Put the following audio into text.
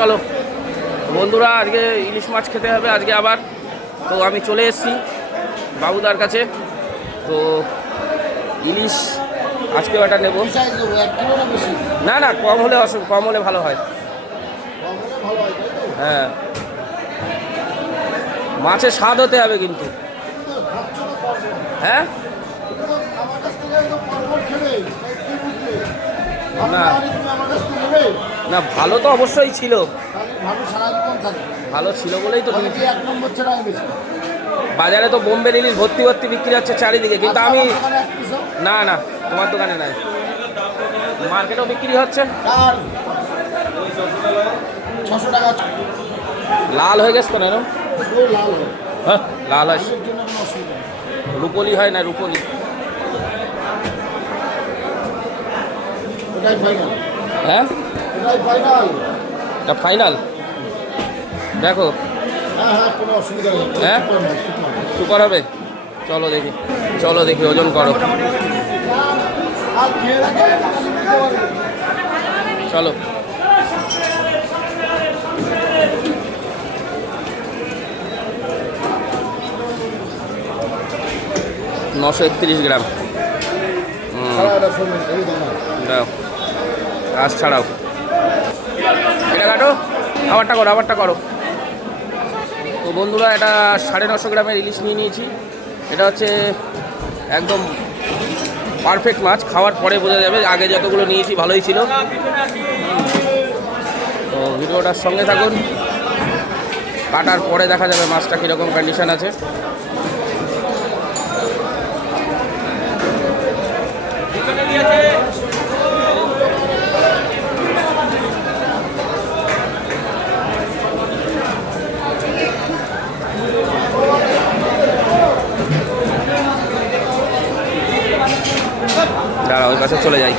চলো বন্ধুরা, আজকে ইলিশ মাছ খেতে হবে আজকে আবার। তো আমি চলে এসেছি বাবুদার কাছে। তো ইলিশ আজকেও একটা নেব। না না, কম হলে কম হলে ভালো হয়। হ্যাঁ, মাছের স্বাদ হতে হবে কিন্তু। হ্যাঁ না না, ভালো তো অবশ্যই ছিল, ভালো ছিল বলেই তো। বাজারে তো বোম্বে ইলিশ ভর্তি ভর্তি বিক্রি হচ্ছে চারিদিকে, কিন্তু আমি না না, তোমার দোকানে নাই, মার্কেটেও বিক্রি হচ্ছে। লাল হয়ে গেছে কেন? হ্যাঁ লাল হয়, রুপোলি হয় না, রুপোলি। হ্যাঁ এটা ফাইনাল, দেখো। হ্যাঁ সুপার হবে, চলো দেখি, চলো দেখি, ওজন করো, চলো। নশো 31 গ্রাম। দাও, গাছ ছাড়াও, এটা কাটো, আবারটা করো, আবারটা করো। তো বন্ধুরা, এটা 950 গ্রামের ইলিশ নিয়ে নিয়েছি। এটা হচ্ছে একদম পারফেক্ট মাছ, খাওয়ার পরে বোঝা যাবে। আগে যতগুলো নিয়েছি ভালোই ছিল। তো ভিডিওটার সঙ্গে থাকুন, কাটার পরে দেখা যাবে মাছটা কীরকম কন্ডিশন আছে। দাঁড়া, ওই পাশে চলে যাই।